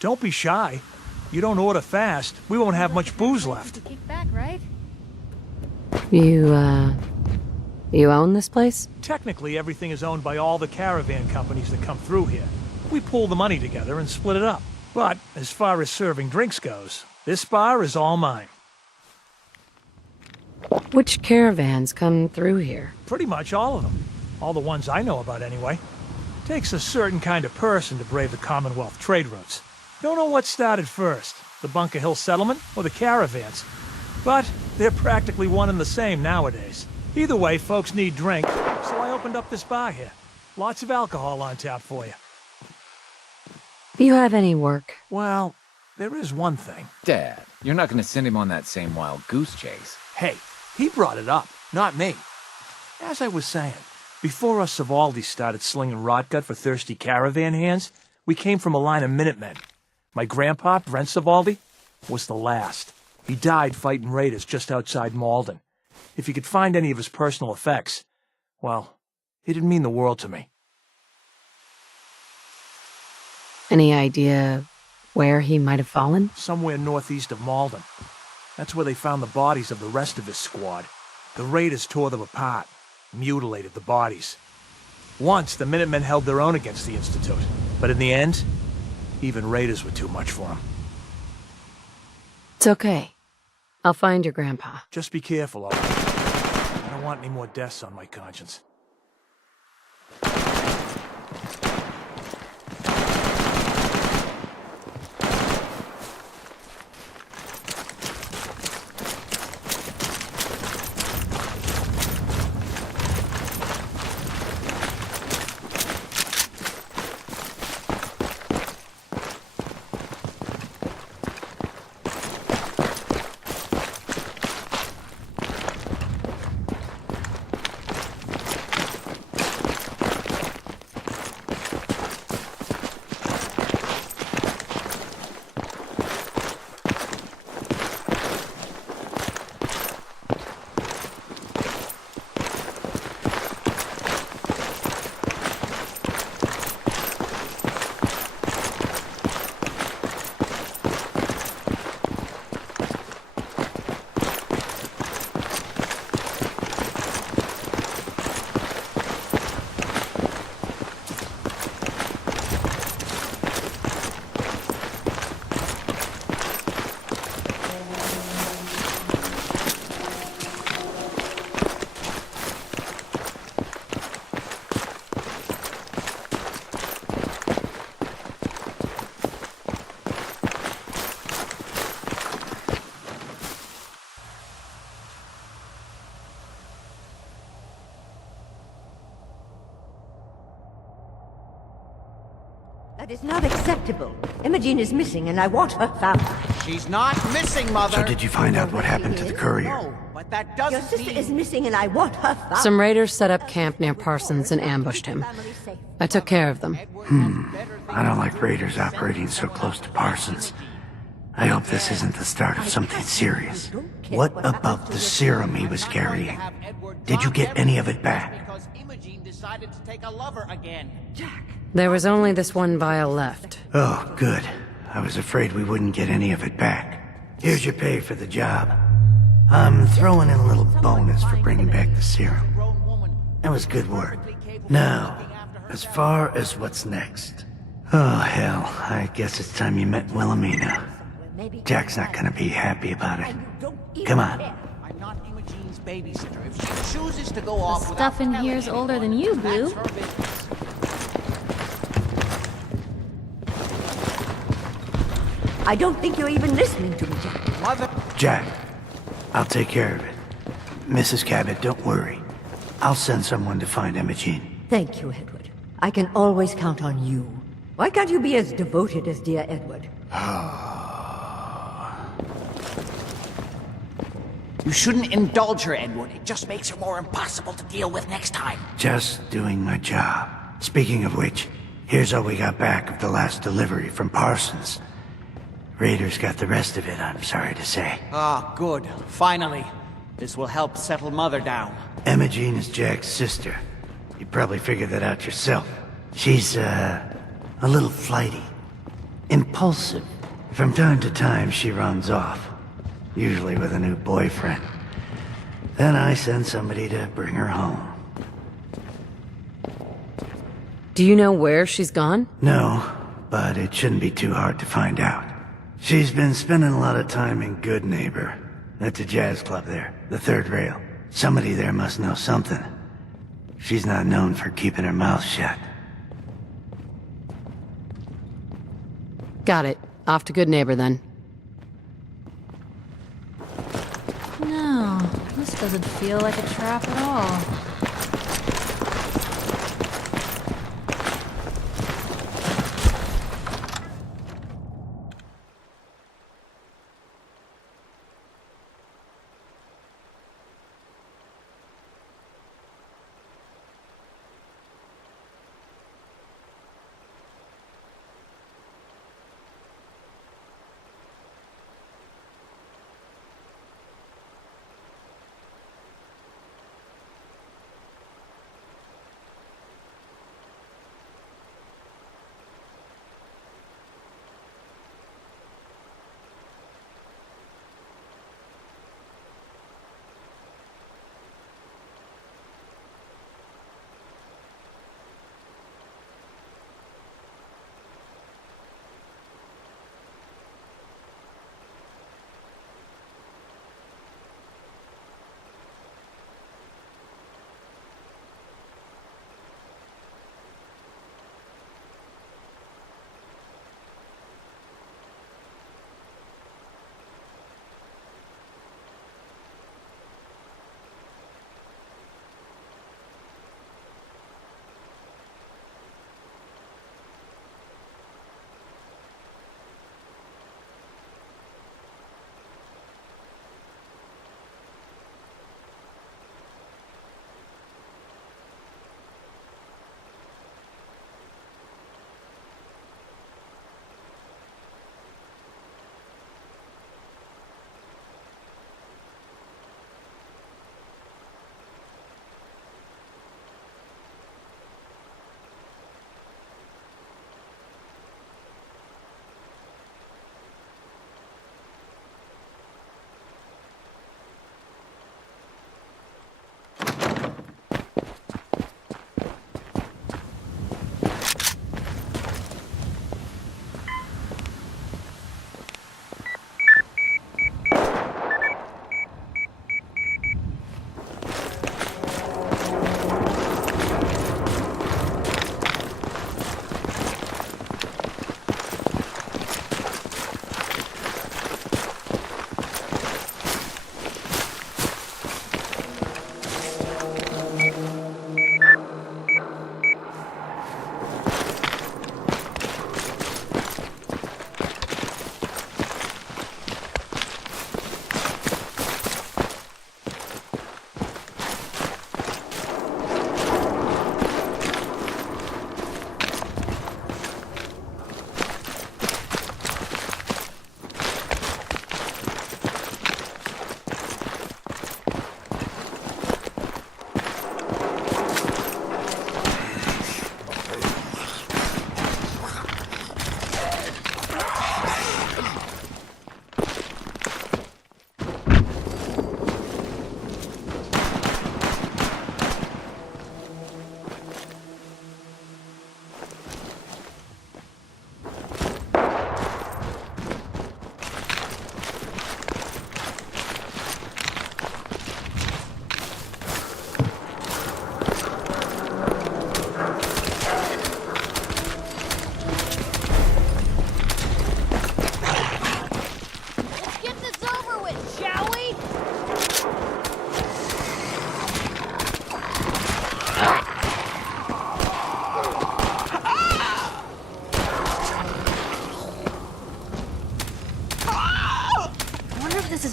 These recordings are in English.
Don't be shy. You don't order fast, we won't have much booze left. Kick back, right? You own this place? Technically, everything is owned by all the caravan companies that come through here. We pool the money together and split it up. But as far as serving drinks goes, this bar is all mine. Which caravans come through here? Pretty much all of them. All the ones I know about, anyway. Takes a certain kind of person to brave the Commonwealth trade routes. Don't know what started first, the Bunker Hill settlement or the caravans. But they're practically one and the same nowadays. Either way, folks need drink, so I opened up this bar here. Lots of alcohol on tap for you. Do you have any work? Well, there is one thing. Dad, you're not gonna send him on that same wild goose chase. Hey, he brought it up, not me. As I was saying, before us Savaldis started slinging rotgut for thirsty caravan hands, we came from a line of Minutemen. My grandpa, Brent Savaldi, was the last. He died fighting raiders just outside Malden. If you could find any of his personal effects, well, it'd mean the world to me. Any idea where he might have fallen? Somewhere northeast of Malden. That's where they found the bodies of the rest of his squad. The raiders tore them apart, mutilated the bodies. Once, the Minutemen held their own against the Institute, but in the end, even raiders were too much for them. It's okay. I'll find your grandpa. Just be careful, all right? I don't want any more deaths on my conscience. That is not acceptable. Imogene is missing and I want her found. She's not missing, Mother! So did you find out what happened to the courier? No, but that doesn't Your sister mean... is missing and I want her found. Some raiders set up camp near Parsons and ambushed him. I took care of them. I don't like raiders operating so close to Parsons. I hope this isn't the start of something serious. What about the serum he was carrying? Did you get any of it back? Because Imogene decided to take a lover again. Jack. There was only this one vial left. Oh, good. I was afraid we wouldn't get any of it back. Here's your pay for the job. I'm throwing in a little bonus for bringing back the serum. That was good work. Now, as far as what's next. Oh, hell. I guess it's time you met Wilhelmina. Jack's not gonna be happy about it. Come on. I'm not Imogene's babysitter. If she chooses to go off The without stuff in telling here's me, older than you, Blue. that's her business. I don't think you're even listening to me, Jack. Mother... Jack, I'll take care of it. Mrs. Cabot, don't worry. I'll send someone to find Imogene. Thank you, Edward. I can always count on you. Why can't you be as devoted as dear Edward? You shouldn't indulge her, Edward. It just makes her more impossible to deal with next time. Just doing my job. Speaking of which, here's all we got back of the last delivery from Parsons. Raiders got the rest of it, I'm sorry to say. Ah, good. Finally. This will help settle Mother down. Imogene is Jack's sister. You probably figured that out yourself. She's, a little flighty. impulsive. From time to time, she runs off, usually with a new boyfriend. Then I send somebody to bring her home. Do you know where she's gone? No, but it shouldn't be too hard to find out. She's been spending a lot of time in Good Neighbor. That's a jazz club there, the third rail. Somebody there must know something. She's not known for keeping her mouth shut. Got it. Off to Good Neighbor, then. No, this doesn't feel like a trap at all.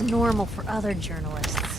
normal for other journalists.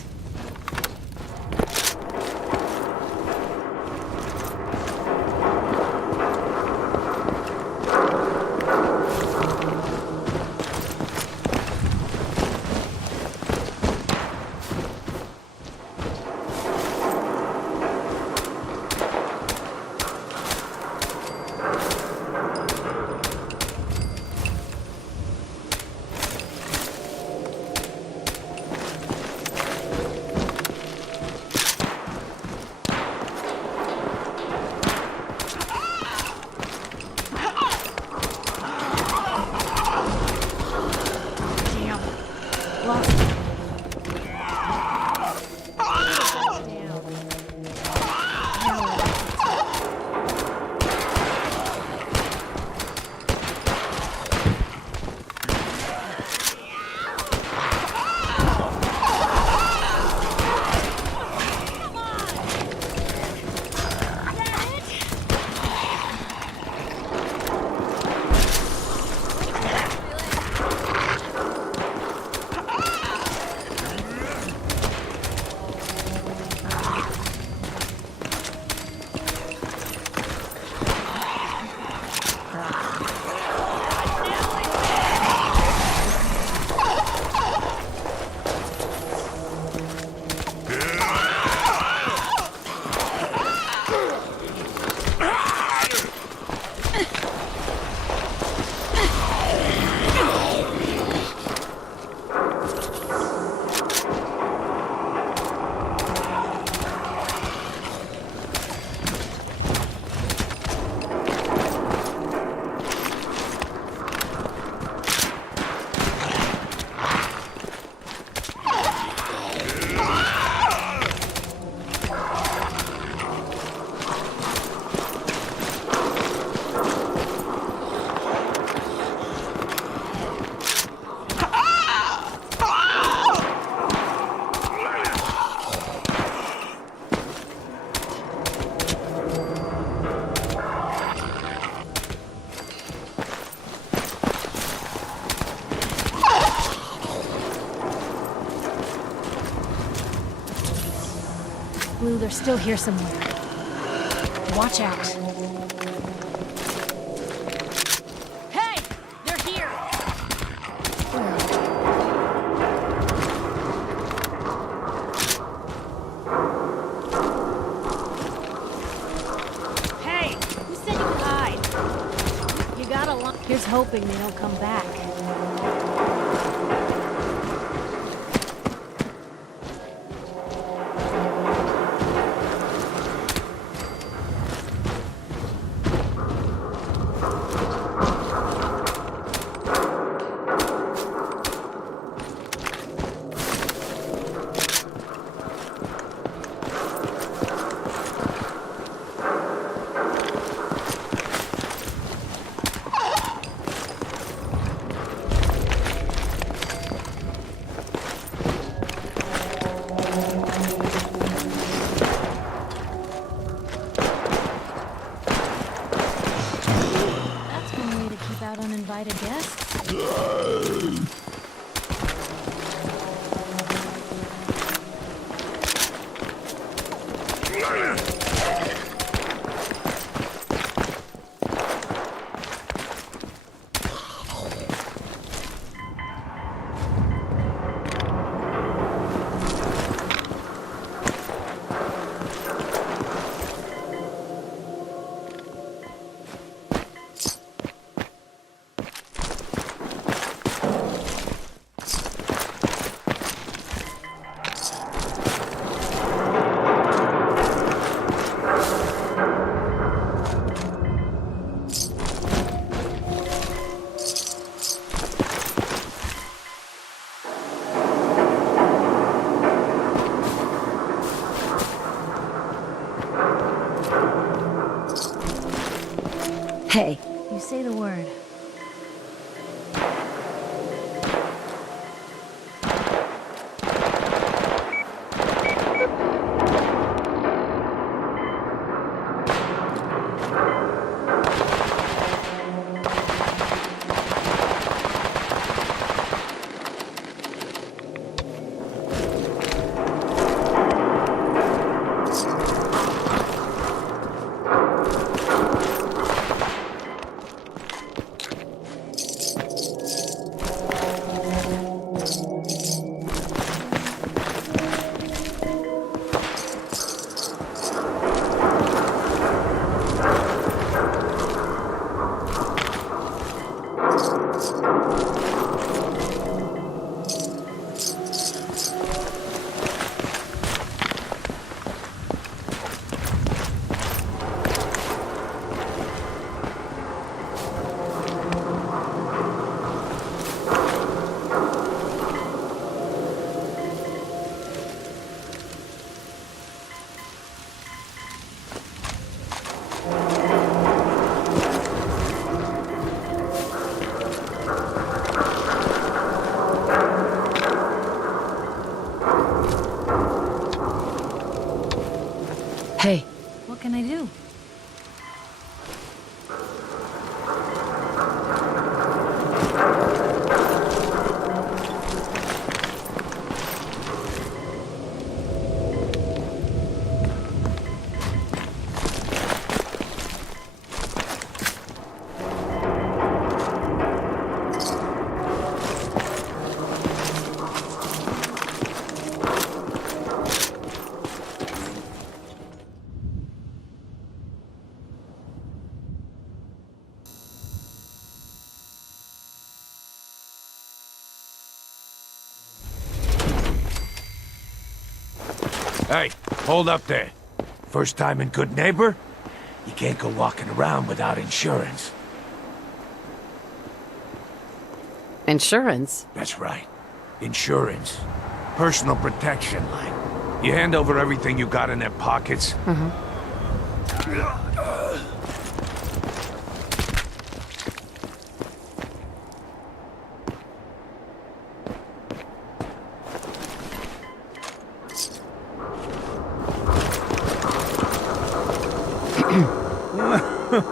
they're still here somewhere. Watch out. Hey! They're here! Hey! Who said you could hide? You gotta Here's hoping they don't come back. Uninvited guests? Hey. You say the word. Hey, What can I do? Hey, hold up there. First time in Good Neighbor? You can't go walking around without insurance. insurance? That's right. Insurance. Personal protection, like. You hand over everything you got in their pockets.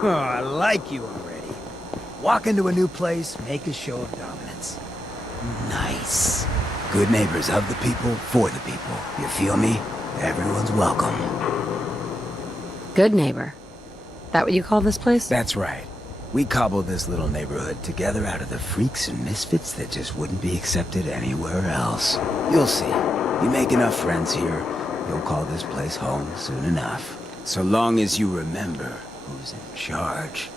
I like you already. Walk into a new place, make a show of dominance. Nice. Good neighbors of the people, for the people. You feel me? Everyone's welcome. Good neighbor. That what you call this place? That's right. We cobbled this little neighborhood together out of the freaks and misfits that just wouldn't be accepted anywhere else. You'll see. You make enough friends here, you'll call this place home soon enough. So long as you remember who's in charge.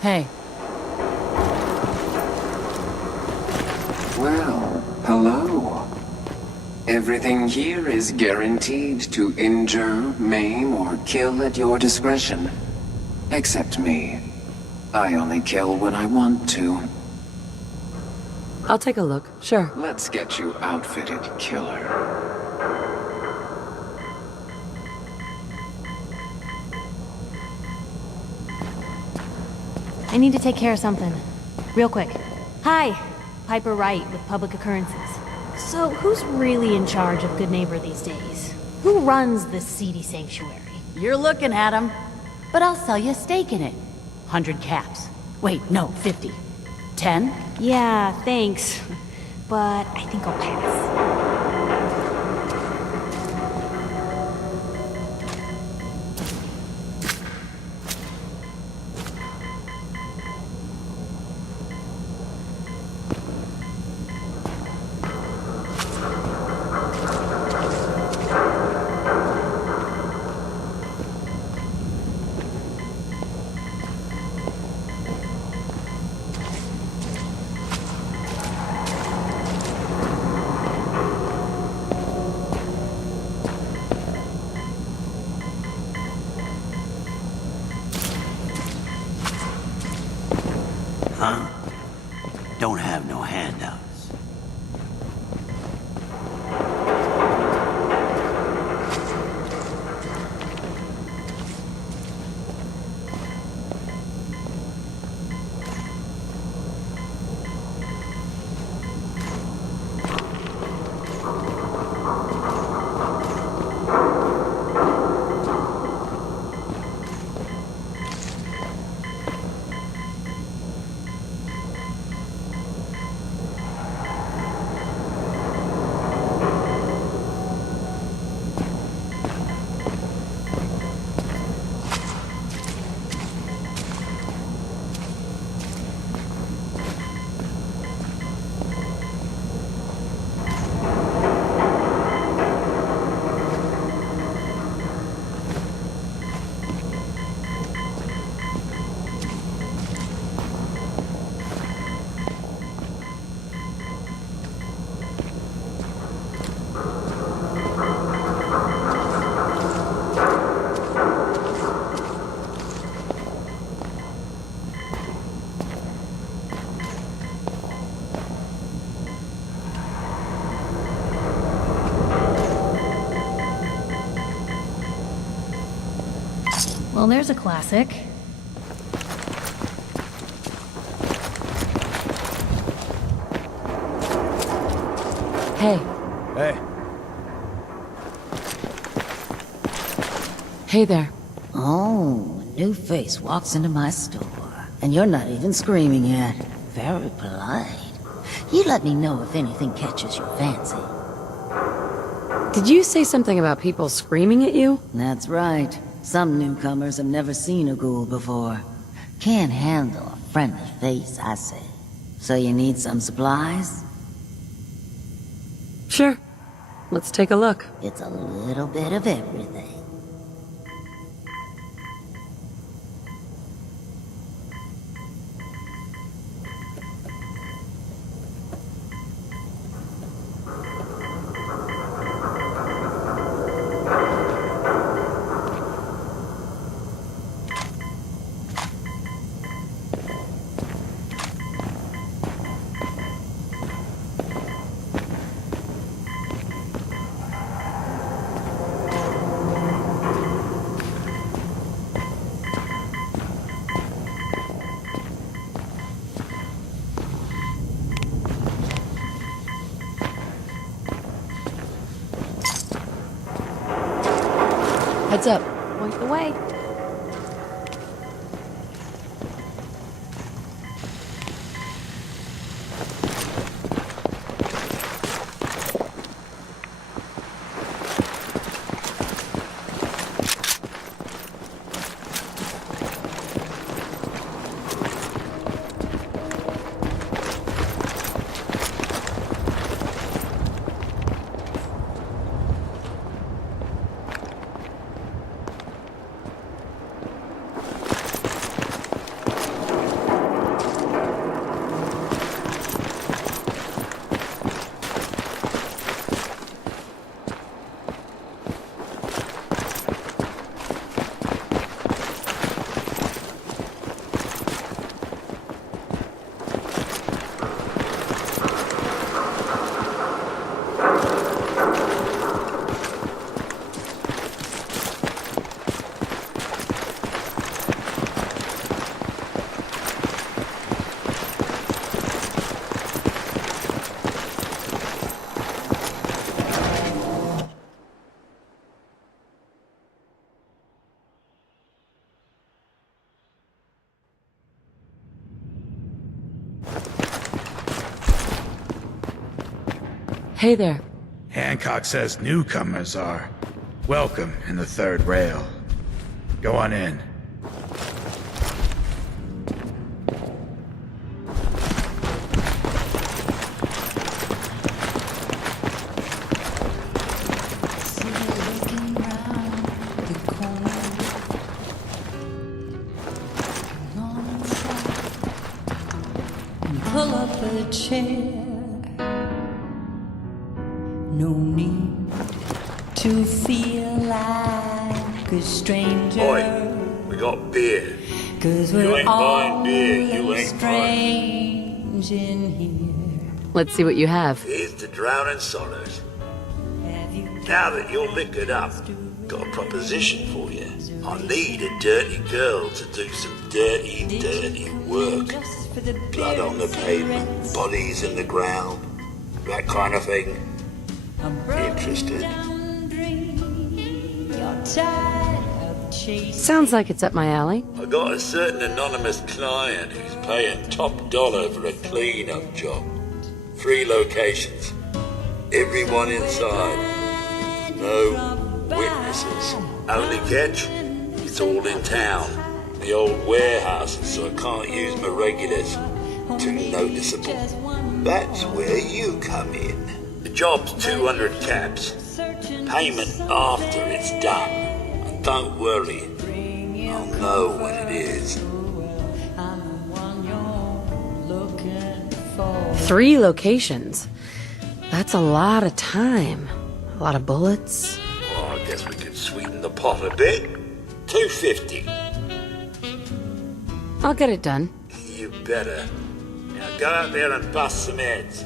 Hey. Well, hello. Everything here is guaranteed to injure, maim, or kill at your discretion. Except me. I only kill when I want to. I'll take a look. Sure. Let's get you outfitted, killer. I need to take care of something. Real quick. Hi, Piper Wright with Public Occurrences. So, who's really in charge of Good Neighbor these days? Who runs this seedy sanctuary? You're looking at him. But I'll sell you a stake in it. 100 caps. Wait, no, 50. 10? Yeah, thanks. But I think I'll pass. Huh? Don't have no handouts. Well, there's a classic. Hey. Hey. Hey there. Oh, a new face walks into my store. And you're not even screaming yet. Very polite. You let me know if anything catches your fancy. Did you say something about people screaming at you? That's right. Some newcomers have never seen a ghoul before. Can't handle a friendly face, I say. So you need some supplies? Sure. Let's take a look. It's a little bit of everything. Heads up. Point the way. Hey there. Hancock says newcomers are welcome in the third rail. Go on in. Pull up a chair. No need to feel like a stranger. Oi, we got beer. 'Cause You we're ain't all buying beer, you ain't buying. strange in here. Let's see what you have. Here's to drowning sorrows. Now that you're liquored up, got a proposition for you. I need a dirty girl to do some dirty, dirty work. Blood on the pavement, bodies in the ground, that kind of thing. Interested? Sounds like it's up my alley. I got a certain anonymous client who's paying top dollar for a clean-up job. 3 locations. Everyone inside. No witnesses. Only catch? It's all in town. The old warehouses, so I can't use my regulars. Too noticeable. That's where you come in. The job's 200 caps. Payment after it's done. And don't worry, I'll know when it is. 3 locations. That's a lot of time. A lot of bullets. Well, I guess we could sweeten the pot a bit. 250. I'll get it done. You better. Now go out there and bust some heads.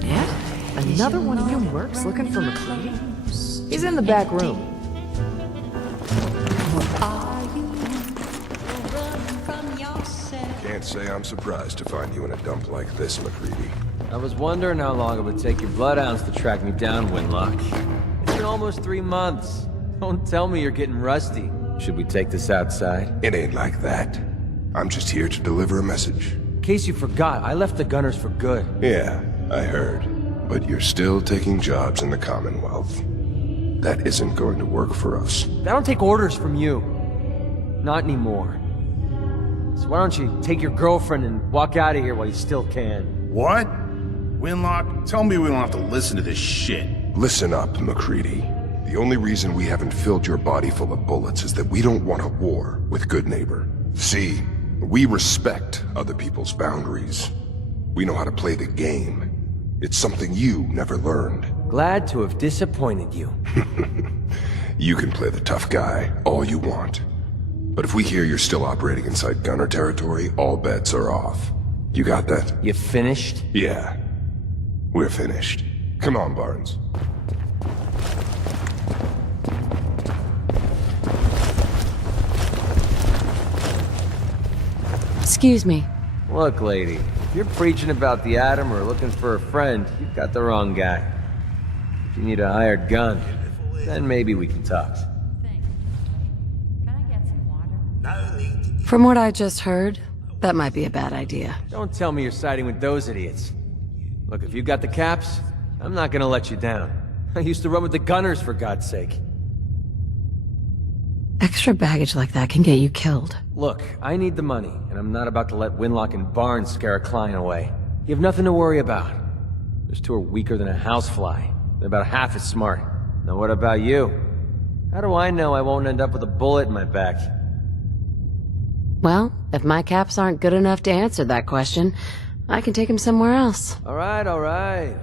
Dad? Another one of you mercs looking for McCready? He's in the back room. Can't say I'm surprised to find you in a dump like this, McCready. I was wondering how long it would take your bloodhounds to track me down, Winlock. It's been almost 3 months. Don't tell me you're getting rusty. Should we take this outside? It ain't like that. I'm just here to deliver a message. In case you forgot, I left the Gunners for good. Yeah, I heard. But you're still taking jobs in the Commonwealth. That isn't going to work for us. I don't take orders from you. Not anymore. So why don't you take your girlfriend and walk out of here while you still can? What? Winlock, tell me we don't have to listen to this shit. Listen up, McCready. The only reason we haven't filled your body full of bullets is that we don't want a war with Good Neighbor. See, we respect other people's boundaries. We know how to play the game. It's something you never learned. Glad to have disappointed you. You can play the tough guy all you want. But if we hear you're still operating inside Gunner territory, all bets are off. You got that? You finished? Yeah. We're finished. Come on, Barnes. Excuse me. Look, lady, if you're preaching about the atom or looking for a friend, you've got the wrong guy. If you need a hired gun, then maybe we can talk. From what I just heard, that might be a bad idea. Don't tell me you're siding with those idiots. Look, if you got the caps, I'm not gonna let you down. I used to run with the gunners, for God's sake. Extra baggage like that can get you killed. Look, I need the money, and I'm not about to let Winlock and Barnes scare a client away. You have nothing to worry about. Those two are weaker than a housefly. They're about half as smart. Now what about you? How do I know I won't end up with a bullet in my back? Well, if my caps aren't good enough to answer that question, I can take him somewhere else. Alright, alright.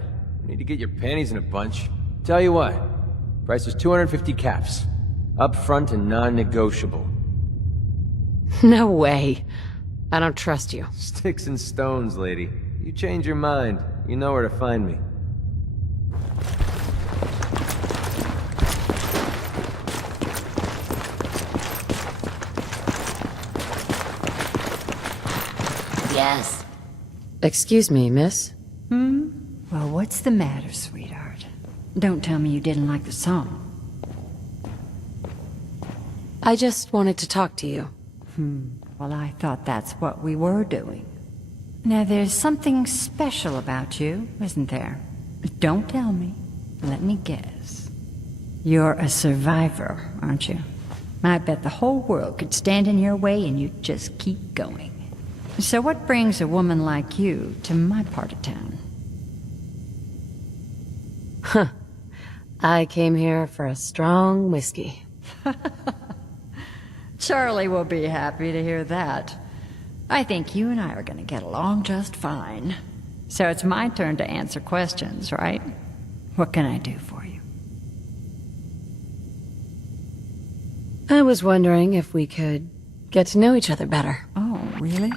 You need to get your panties in a bunch. Tell you what, price is 250 caps. Up front and non-negotiable. No way. I don't trust you. Sticks and stones, lady. You change your mind, you know where to find me. Yes. Excuse me, miss? Well, what's the matter, sweetheart? Don't tell me you didn't like the song. I just wanted to talk to you. Well, I thought that's what we were doing. Now, there's something special about you, isn't there? Don't tell me. Let me guess. You're a survivor, aren't you? I bet the whole world could stand in your way and you'd just keep going. So what brings a woman like you to my part of town? Huh. I came here for a strong whiskey. Charlie will be happy to hear that. I think you and I are going to get along just fine. So it's my turn to answer questions, right? What can I do for you? I was wondering if we could get to know each other better. Oh, really?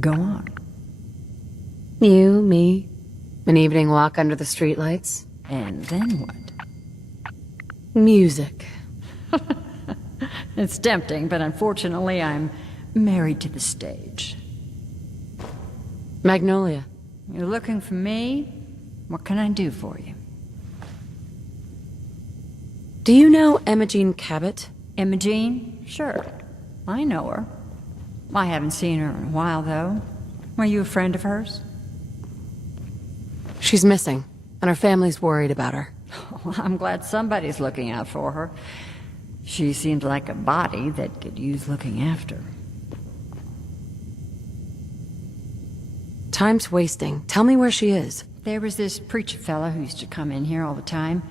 Go on. You, me, an evening walk under the streetlights. And then what? Music. It's tempting, but unfortunately I'm married to the stage. Magnolia. You're looking for me? What can I do for you? Do you know Imogene Cabot? Imogene? Sure. I know her. I haven't seen her in a while, though. Are you a friend of hers? She's missing, and her family's worried about her. Well, I'm glad somebody's looking out for her. She seems like a body that could use looking after. Time's wasting. Tell me where she is. There was this preacher fella who used to come in here all the time.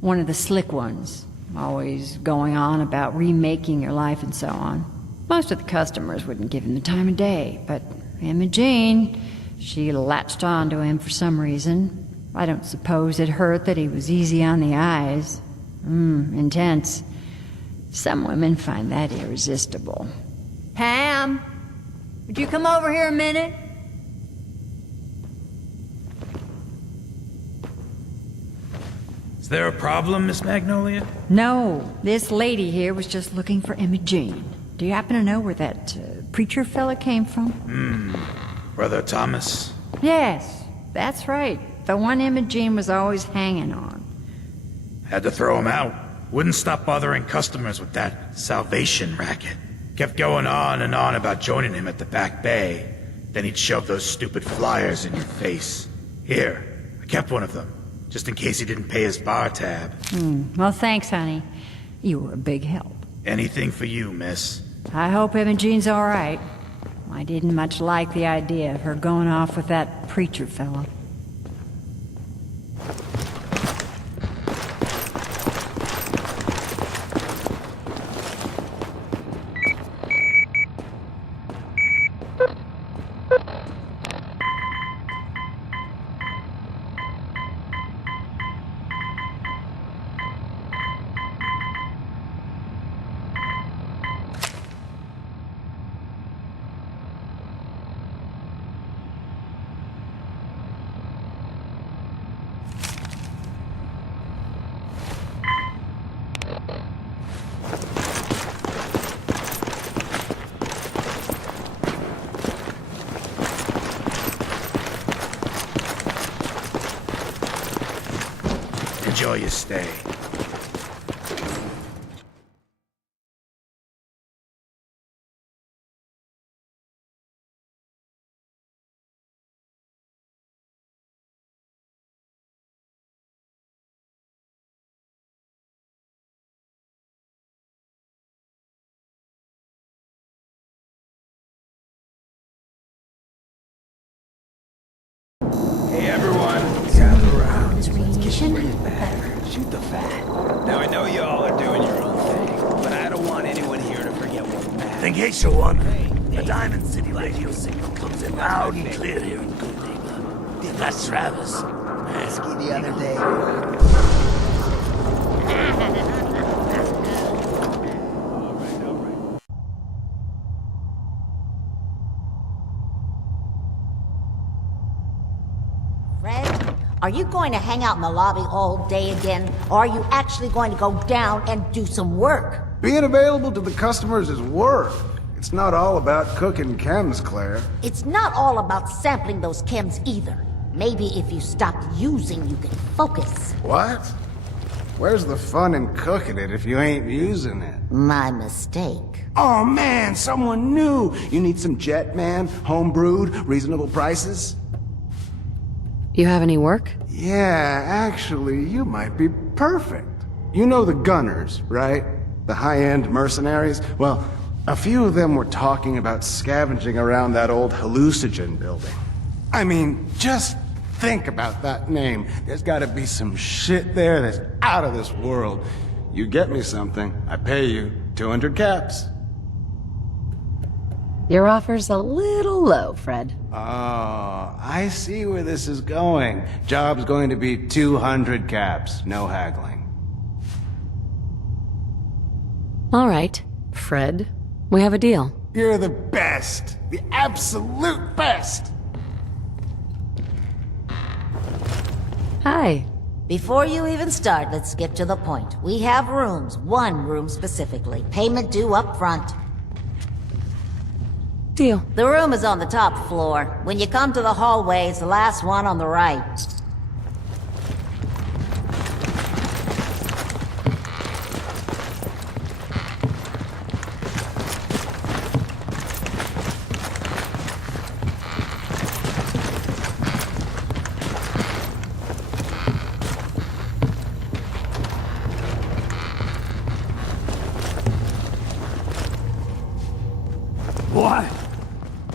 One of the slick ones. Always going on about remaking your life and so on. Most of the customers wouldn't give him the time of day, but Imogene, she latched on to him for some reason. I don't suppose it hurt that he was easy on the eyes. Intense. Some women find that irresistible. Pam, would you come over here a minute? Is there a problem, Miss Magnolia? No, this lady here was just looking for Imogene. Do you happen to know where that preacher fella came from? Brother Thomas? Yes, that's right. The one Imogene was always hanging on. Had to throw him out. Wouldn't stop bothering customers with that salvation racket. Kept going on and on about joining him at the back bay. Then he'd shove those stupid flyers in your face. Here, I kept one of them, just in case he didn't pay his bar tab. Well, thanks, honey. You were a big help. Anything for you, miss. I hope Imogene's all right. I didn't much like the idea of her going off with that preacher fella. Enjoy your stay. Hey everyone, gather around. Let's get breathe back. Shoot the fat. Now I know y'all are doing your own thing, but I don't want anyone here to forget what matters. Then hey, Shaun. The Diamond City radio signal comes in loud and clear here in Good Neighbor. That's Travis. Ski the other day. Fred, are you going to hang out in the lobby all day again? Or are you actually going to go down and do some work? Being available to the customers is work. It's not all about cooking chems, Claire. It's not all about sampling those chems either. Maybe if you stopped using, you could focus. What? Where's the fun in cooking it if you ain't using it? My mistake. Oh man, someone new! You need some jet, man? Home-brewed, reasonable prices? You have any work? Yeah, actually, you might be perfect. You know the Gunners, right? The high-end mercenaries? Well, a few of them were talking about scavenging around that old hallucinogen building. I mean, just think about that name. There's gotta be some shit there that's out of this world. You get me something, I pay you 200 caps. Your offer's a little low, Fred. Oh, I see where this is going. Job's going to be 200 caps, no haggling. All right, Fred. We have a deal. You're the best. The absolute best. Hi. Before you even start, let's skip to the point. We have rooms, one room specifically. Payment due up front. Deal. The room is on the top floor. When you come to the hallway, it's the last one on the right. What?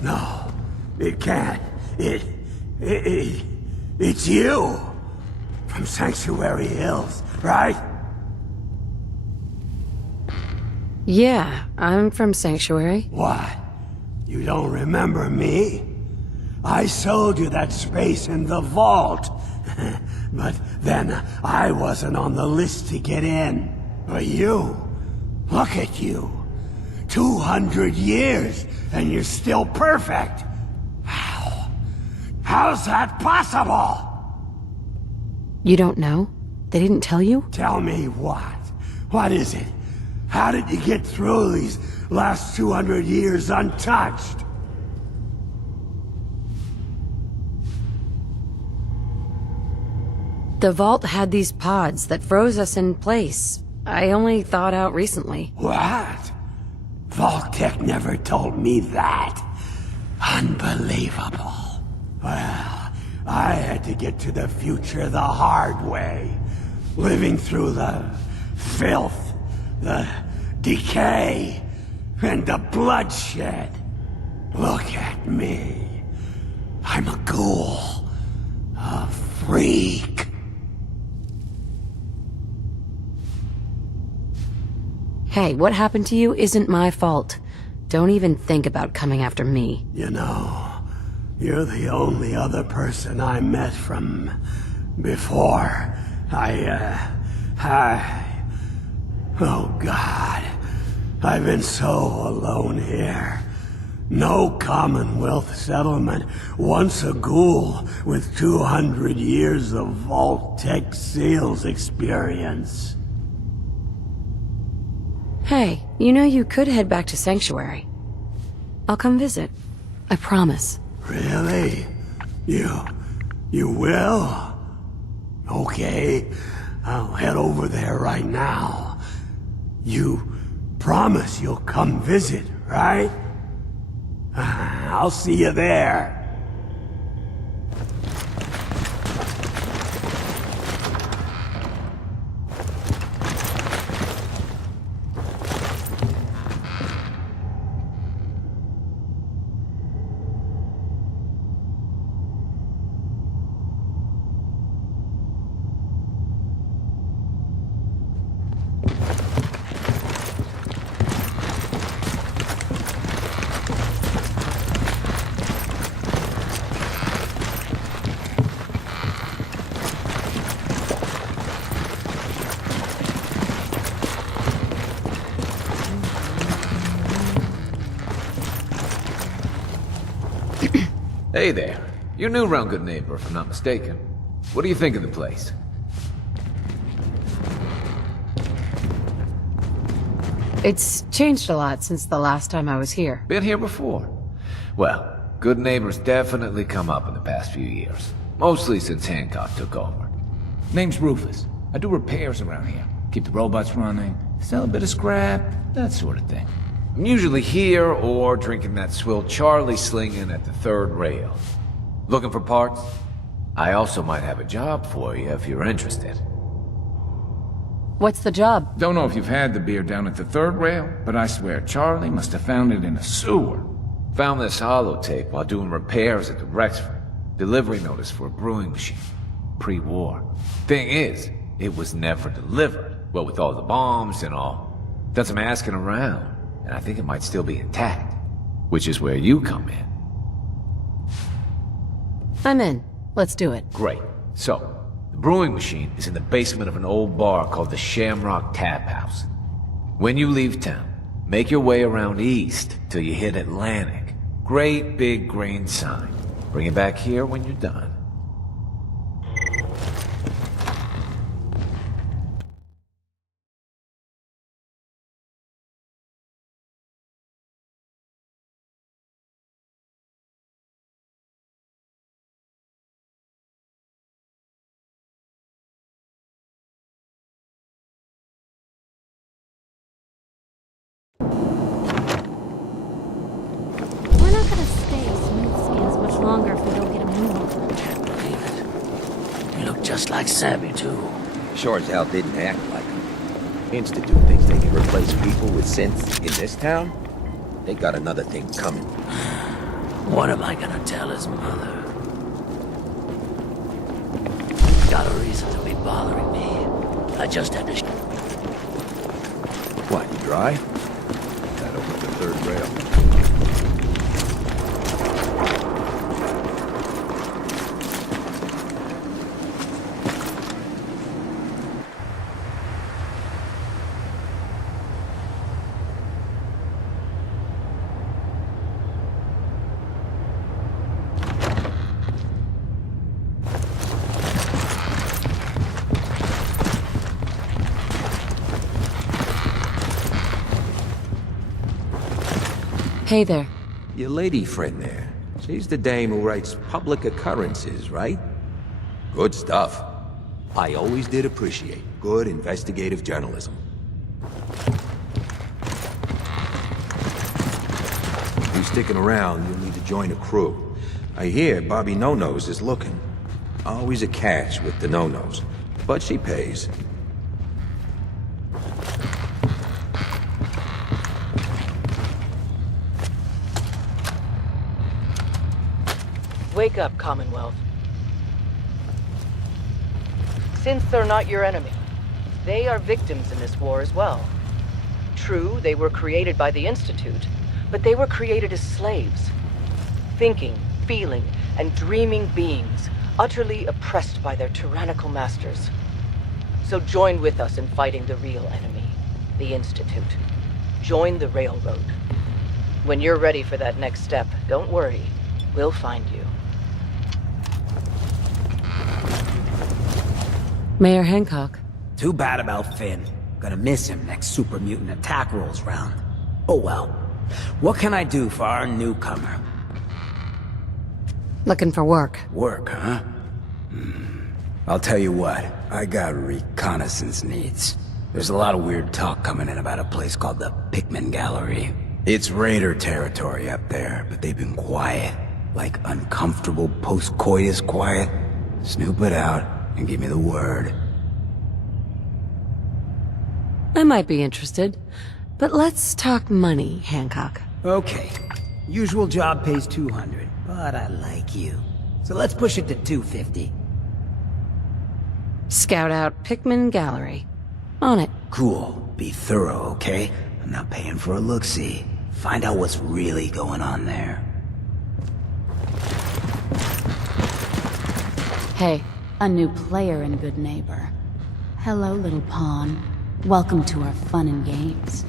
No, it can't. It's you! From Sanctuary Hills, right? Yeah, I'm from Sanctuary. What? You don't remember me? I sold you that space in the vault. But then I wasn't on the list to get in. But you, look at you. 200 years, and you're still perfect. How? How's that possible? You don't know? They didn't tell you? Tell me what? What is it? How did you get through these last 200 years untouched? The vault had these pods that froze us in place. I only thawed out recently. What? VAULT-TEC never told me that. Unbelievable. Well, I had to get to the future the hard way. Living through the filth, the decay, and the bloodshed. Look at me. I'm a ghoul. A freak. Hey, what happened to you isn't my fault. Don't even think about coming after me. You know, you're the only other person I met from before. Oh God, I've been so alone here. No Commonwealth settlement, once a ghoul with 200 years of VAULT-TEC sales experience. Hey, you know you could head back to Sanctuary. I'll come visit. I promise. Really? You will? Okay. I'll head over there right now. You promise you'll come visit, right? I'll see you there. Hey there. You're new around Good Neighbor, if I'm not mistaken. What do you think of the place? It's changed a lot since the last time I was here. Been here before? Well, Good Neighbor's definitely come up in the past few years. Mostly since Hancock took over. Name's Rufus. I do repairs around here. Keep the robots running, sell a bit of scrap, that sort of thing. I'm usually here or drinking that swill Charlie slinging at the third rail. Looking for parts? I also might have a job for you if you're interested. What's the job? Don't know if you've had the beer down at the third rail, but I swear Charlie must have found it in a sewer. Found this holotape while doing repairs at the Rexford. Delivery notice for a brewing machine. Pre-war. Thing is, it was never delivered. Well, with all the bombs and all. Done some asking around. And I think it might still be intact. Which is where you come in. I'm in. Let's do it. Great. So, the brewing machine is in the basement of an old bar called the Shamrock Tap House. When you leave town, make your way around east till you hit Atlantic. Great big green sign. Bring it back here when you're done. We're not gonna stay smooth skins much longer if we don't get a move on. Can't believe it. You look just like Sammy, too. Sure as hell didn't act like him. Institute thinks they can replace people with synths in this town? They got another thing coming. What am I gonna tell his mother? Got a reason to be bothering me. I just had to... What, you dry? That over the third rail. Hey there. Your lady friend there. She's the dame who writes public occurrences, right? Good stuff. I always did appreciate good investigative journalism. If you're sticking around, you'll need to join a crew. I hear Bobby No-Nose is looking. Always a catch with the No-Nose, but she pays. Wake up, Commonwealth. Synths are not your enemy. They are victims in this war as well. True, they were created by the Institute, but they were created as slaves. Thinking, feeling, and dreaming beings, utterly oppressed by their tyrannical masters. So join with us in fighting the real enemy, the Institute. Join the Railroad. When you're ready for that next step, don't worry. We'll find you. Mayor Hancock. Too bad about Finn. Gonna miss him next super mutant attack rolls round. Oh well. What can I do for our newcomer? Looking for work. Work, huh? I'll tell you what. I got reconnaissance needs. There's a lot of weird talk coming in about a place called the Pikmin Gallery. It's raider territory up there, but they've been quiet. Like uncomfortable post-coitus quiet. Snoop it out and give me the word. I might be interested, but let's talk money, Hancock. Okay. Usual job pays 200, but I like you. So let's push it to 250. Scout out Pikmin Gallery. On it. Cool. Be thorough, okay? I'm not paying for a look-see. Find out what's really going on there. Hey. A new player and good neighbor. Hello, little pawn. Welcome to our fun and games.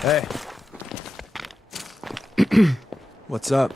Hey. What's up?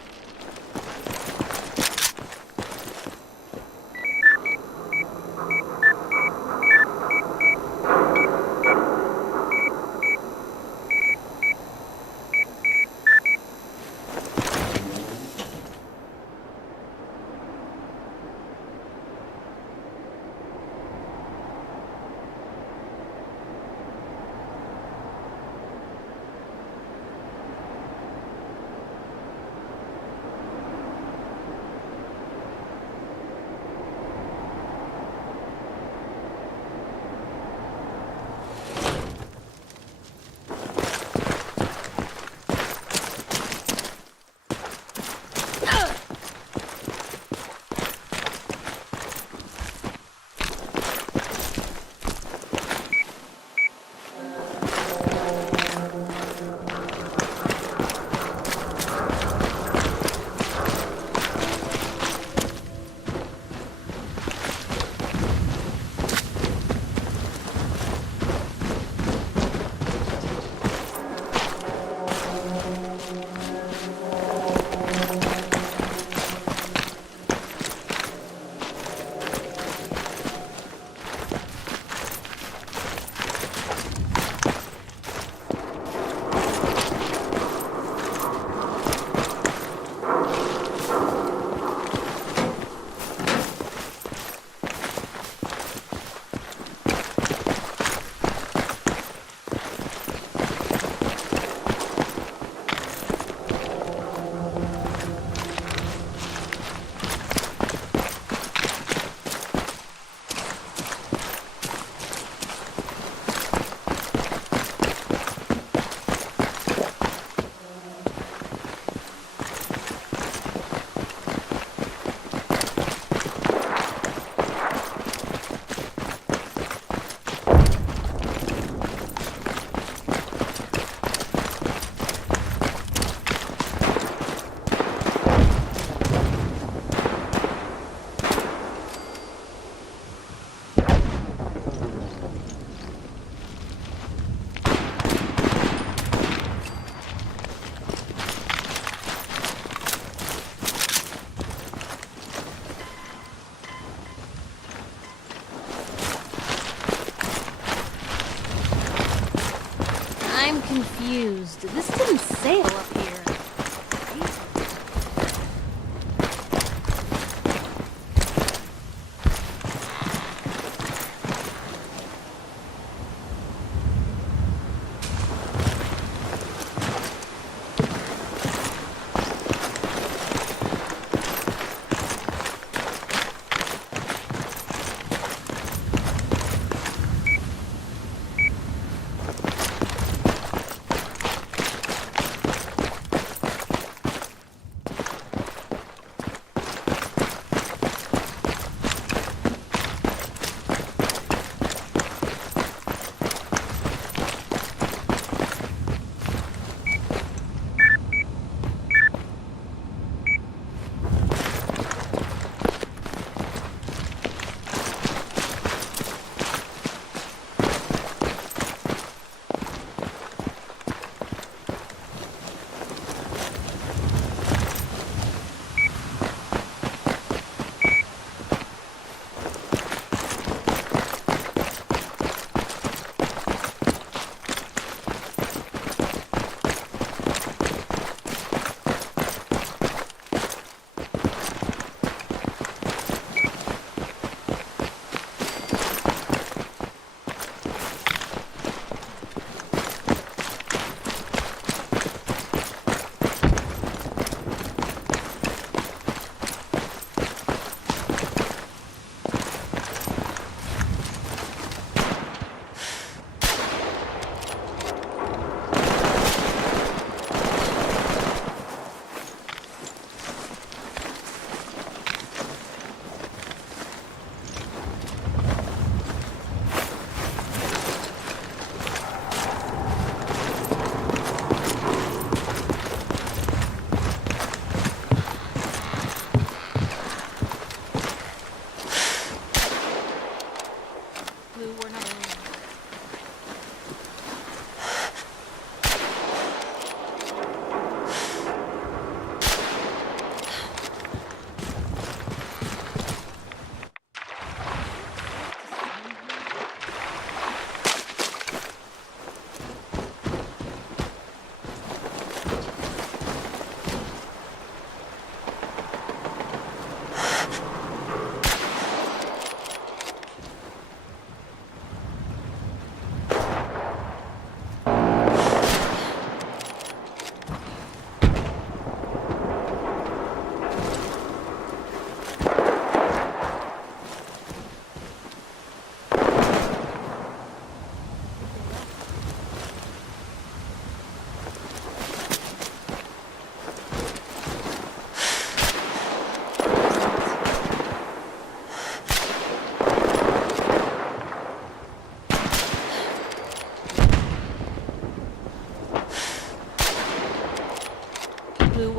confused. This didn't sail up here.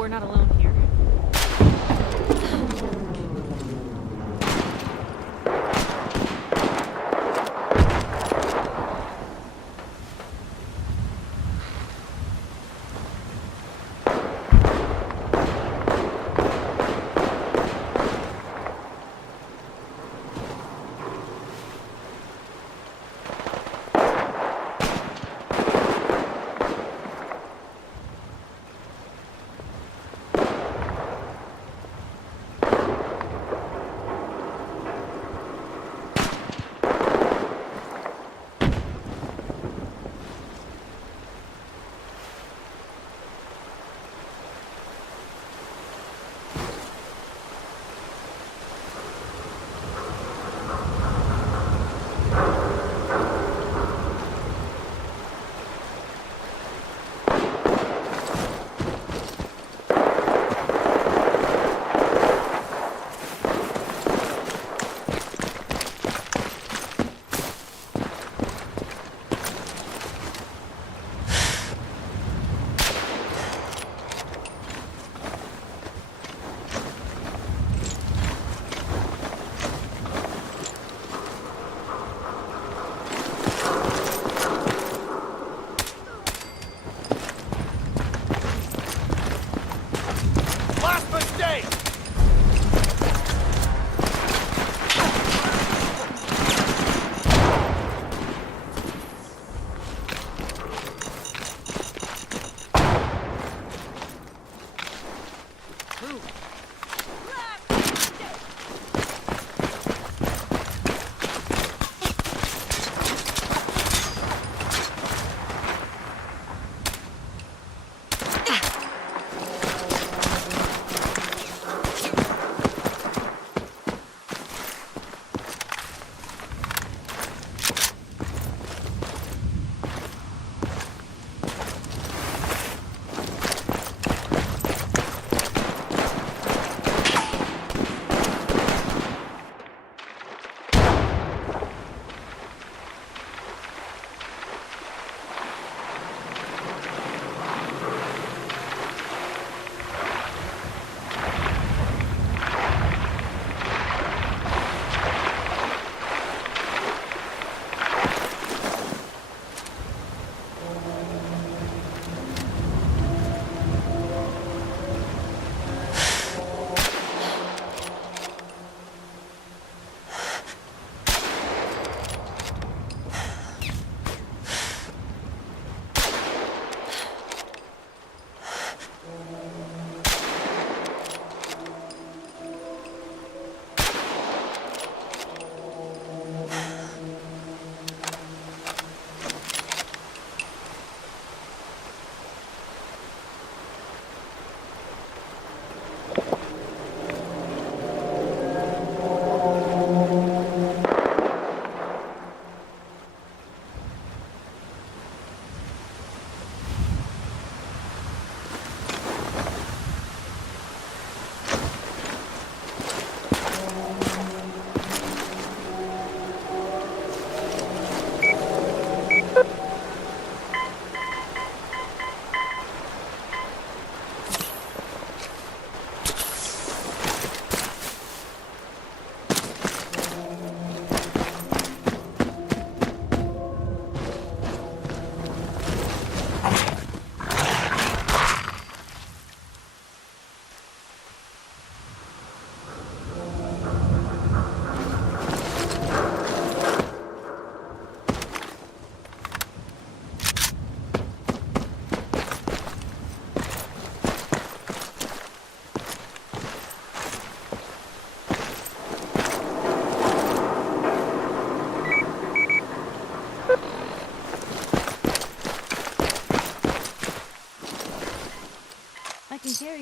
We're not alone here.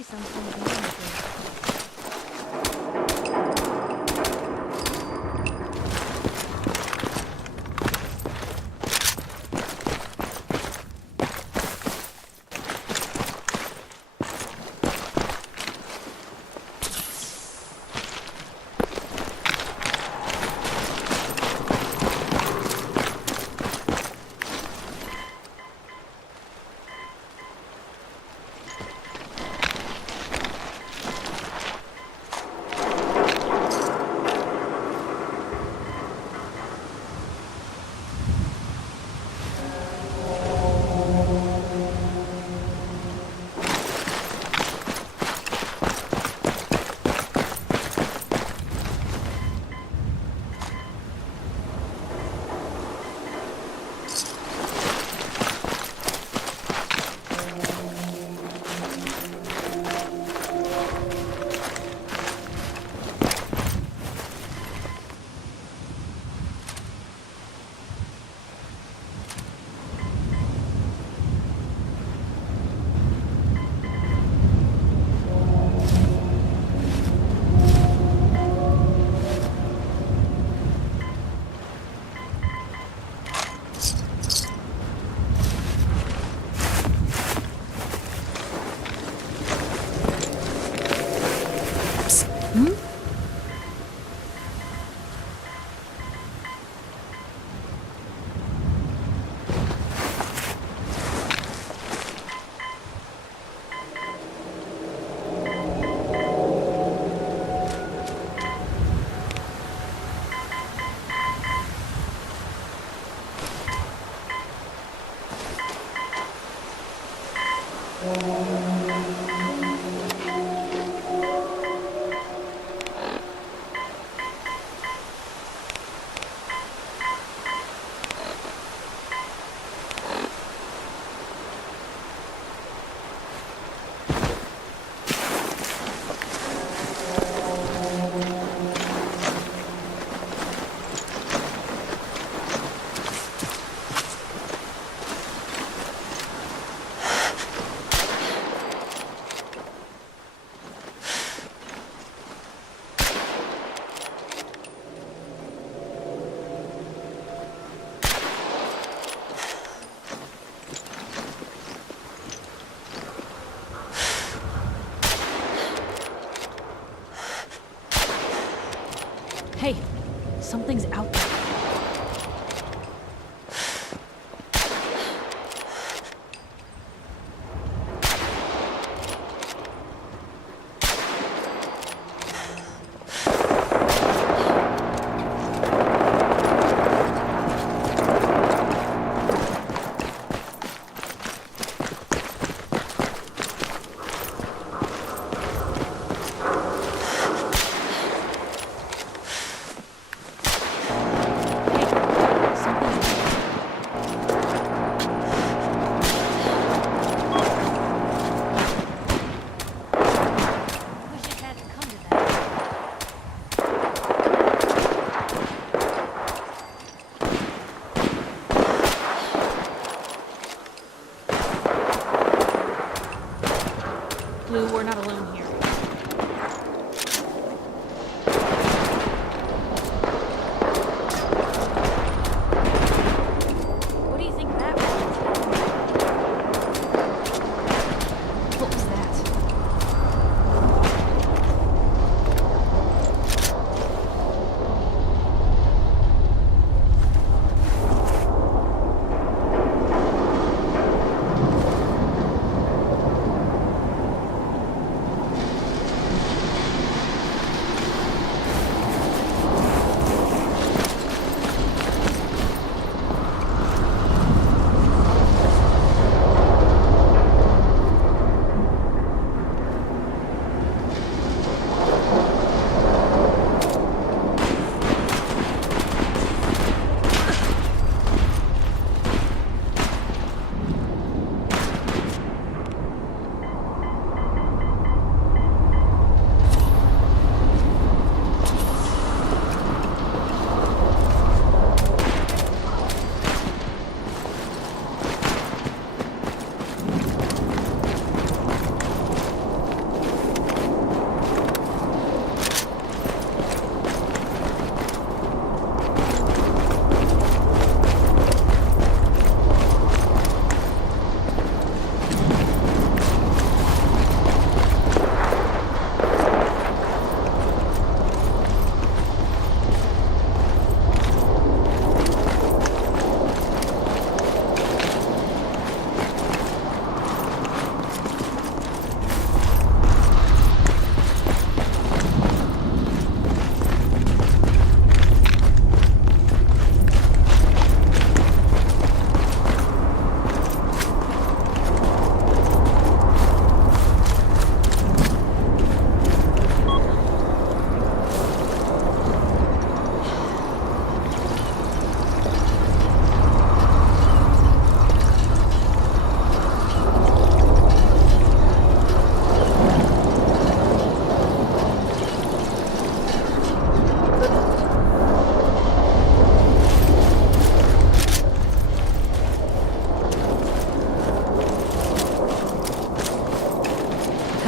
carry something dangerous. Hey, something's out there.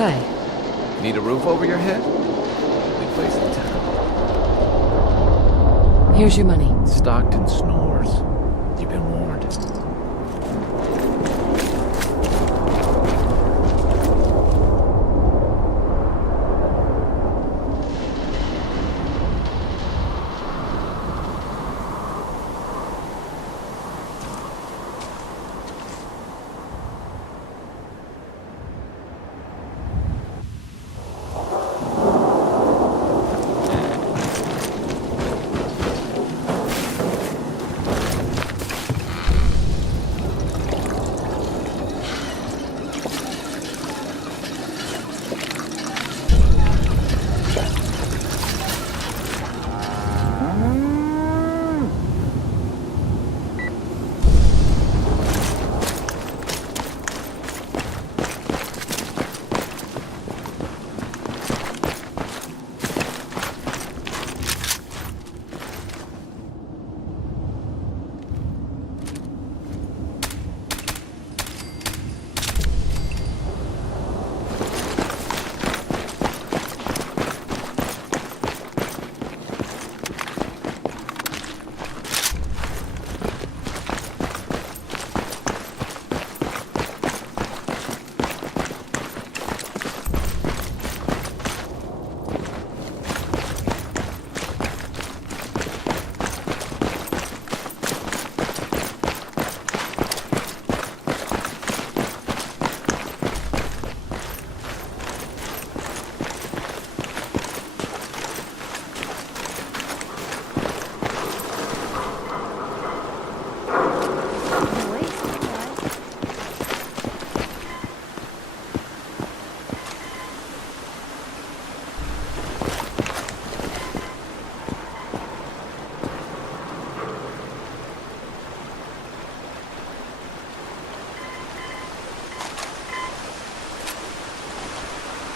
Hi. Need a roof over your head? Only place in town. Here's your money. Stockton snores. You've been warned.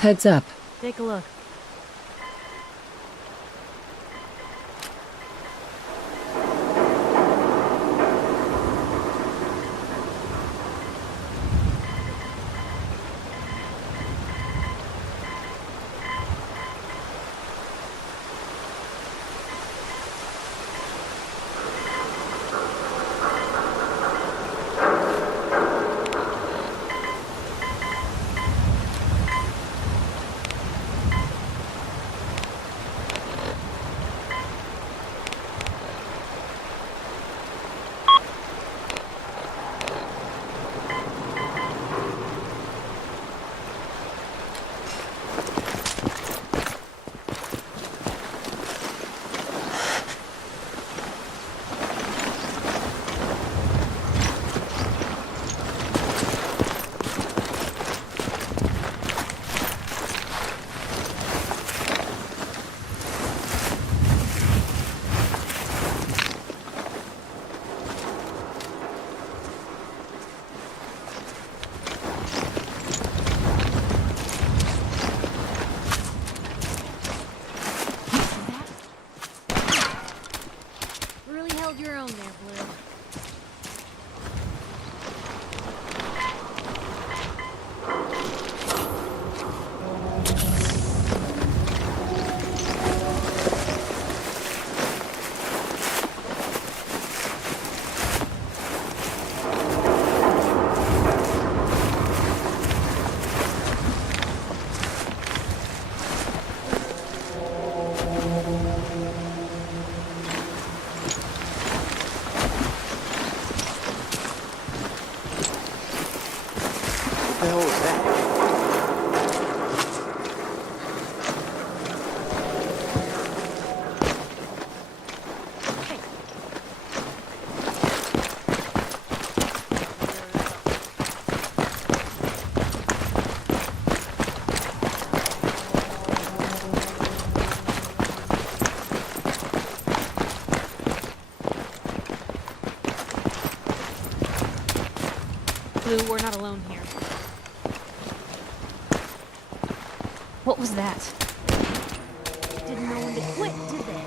Heads up. Take a look. Your own there, Blue. Blue, we're not alone here. What was that? Didn't know when to quit, did they?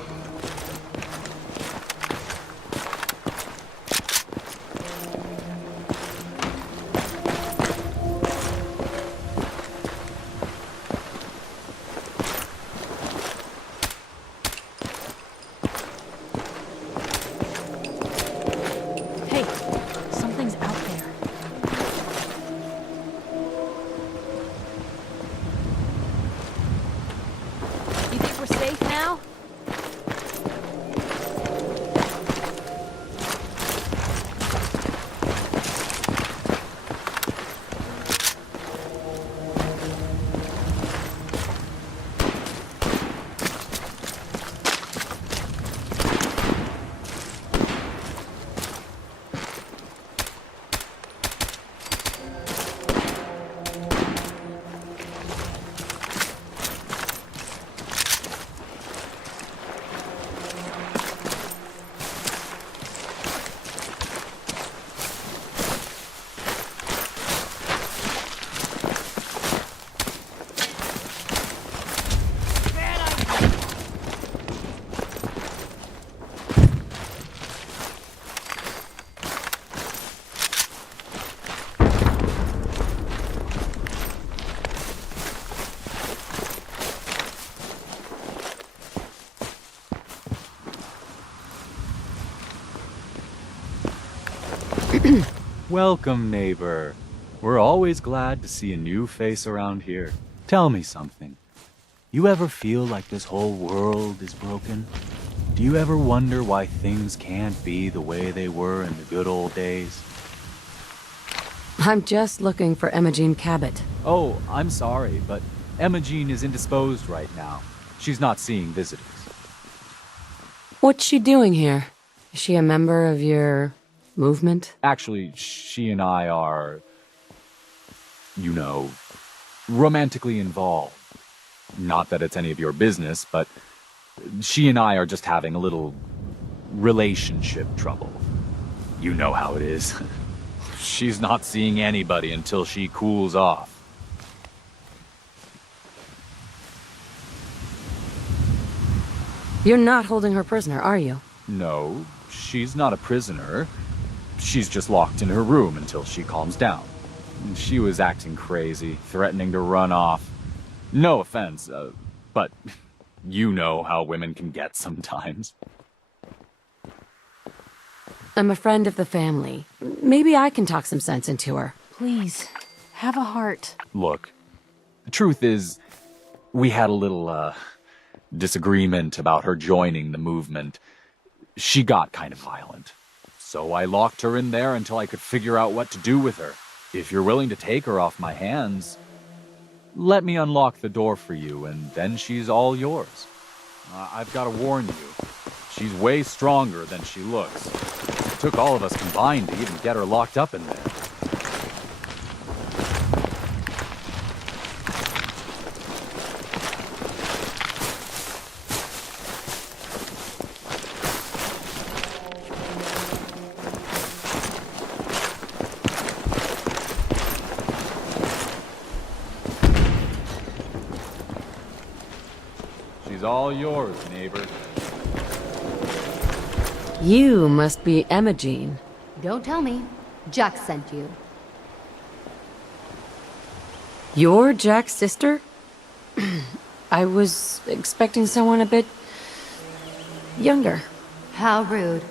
Welcome, neighbor. We're always glad to see a new face around here. Tell me something. You ever feel like this whole world is broken? Do you ever wonder why things can't be the way they were in the good old days? I'm just looking for Imogene Cabot. Oh, I'm sorry, but Imogene is indisposed right now. She's not seeing visitors. What's she doing here? Is she a member of your movement? Actually, she and I are, you know, romantically involved. Not that it's any of your business, but she and I are just having a little relationship trouble. You know how it is. She's not seeing anybody until she cools off. You're not holding her prisoner, are you? No, she's not a prisoner. She's just locked in her room until she calms down. She was acting crazy, threatening to run off. No offense, but you know how women can get sometimes. I'm a friend of the family. Maybe I can talk some sense into her. Please, have a heart. Look, the truth is, we had a little, disagreement about her joining the movement. She got kind of violent. So I locked her in there until I could figure out what to do with her. If you're willing to take her off my hands, let me unlock the door for you, and then she's all yours. I've got to warn you, she's way stronger than she looks. It took all of us combined to even get her locked up in there. She's all yours, neighbor. You must be Imogene. Don't tell me. Jack sent you. You're Jack's sister? I was expecting someone a bit younger. How rude.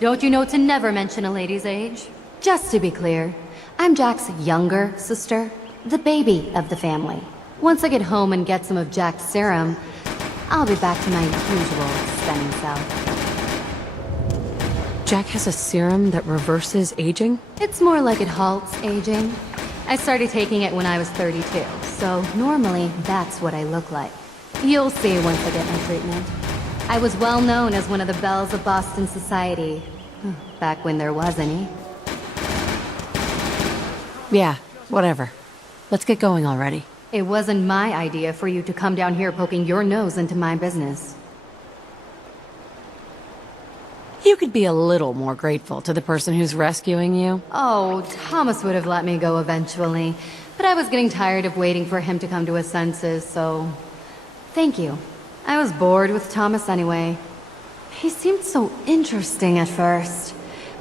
Don't you know to never mention a lady's age? Just to be clear, I'm Jack's younger sister, the baby of the family. Once I get home and get some of Jack's serum, I'll be back to my usual stunning self. Jack has a serum that reverses aging? It's more like it halts aging. I started taking it when I was 32, so normally that's what I look like. You'll see once I get my treatment. I was well known as one of the belles of Boston society, back when there was any. Yeah, whatever. Let's get going already. It wasn't my idea for you to come down here poking your nose into my business. You could be a little more grateful to the person who's rescuing you. Oh, Thomas would have let me go eventually, but I was getting tired of waiting for him to come to his senses, so... Thank you. I was bored with Thomas anyway. He seemed so interesting at first,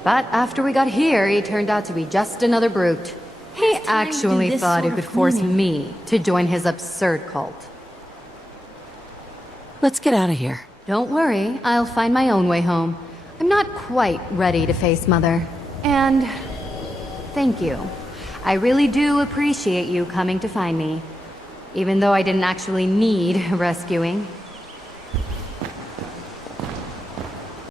but after we got here, he turned out to be just another brute. He actually thought he could force me to join his absurd cult. Let's get out of here. Don't worry, I'll find my own way home. I'm not quite ready to face Mother. And thank you. I really do appreciate you coming to find me. Even though I didn't actually need rescuing.